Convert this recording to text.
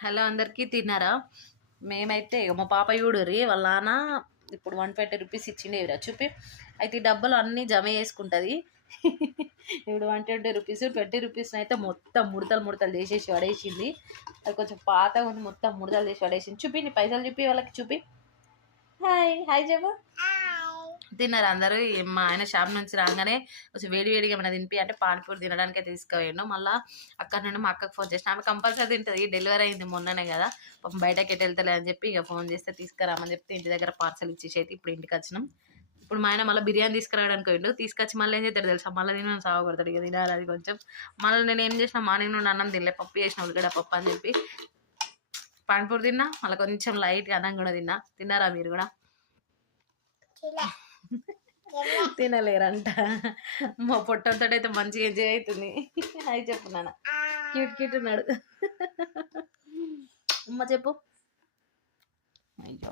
Hello అందరికీ తిన్నారా? మేమైతే మా పాప చూడుర్రి వాళ్ళ నాన్న ఇప్పుడు 120 రూపీస్ ఇచ్చిండేవిరా చూపి. అయితే ఈ డబ్బులు అన్నీ జమ చేసుకుంటుంది. ఇప్పుడు 120 రూపీస్ 20 రూపీస్ అయితే మొత్తం ముడతలు ముడతలు చేసేసి పడేసింది. అది కొంచెం పాతగా ఉంది, మొత్తం ముడతలు చేసి పడేసింది. చూపి నీ పైసలు చూపి వాళ్ళకి చూపి. హాయ్ హాయ్ చెప్పు. తిన్నారు అందరూ. మా ఆయన షాప్ నుంచి రాగానే కొంచెం వేడి వేడిగా ఏమైనా తినిపి అంటే పానీపూరి తినడానికి తీసుకుపోయాను. మళ్ళీ అక్కడ నుండి మా అక్కకు ఫోన్ చేసిన, ఆమె కంపల్సరీ తింటుంది. డెలివరీ అయింది మొన్ననే కదా, పాపం బయటకి ఎటు వెళ్తలే అని చెప్పి ఇక ఫోన్ చేస్తే తీసుకురామని చెప్తే ఇంటి దగ్గర పార్సల్ ఇచ్చేసి అయితే ఇప్పుడు ఇంటికి వచ్చినాం. ఇప్పుడు మా ఆయన మళ్ళీ బిర్యానీ తీసుకురావడానికి పోయిండు. తీసుకొచ్చి మళ్ళీ ఏం చేస్తాడు తెలుసా, మళ్ళీ తిని సాగొడతాడు. ఇక తినాలి అది కొంచెం. మళ్ళీ నేను ఏం చేసిన, మార్నింగ్ నుండి అన్నం తినలే, పప్పు చేసిన ఉల్లిగడ్డ పప్పు అని చెప్పి పానీపూరి తిన్నా. మళ్ళీ కొంచెం లైట్గా అన్నం కూడా తిన్నా. తిన్నారా మీరు కూడా? తినలేరంట. మా పొట్టంతో అయితే మంచిగా ఎంజాయ్ అవుతుంది. హాయ్ చెప్పు నాన్న. క్యూట్ క్యూట్ ఉన్నాడు. అమ్మ చెప్పు. అయ్యో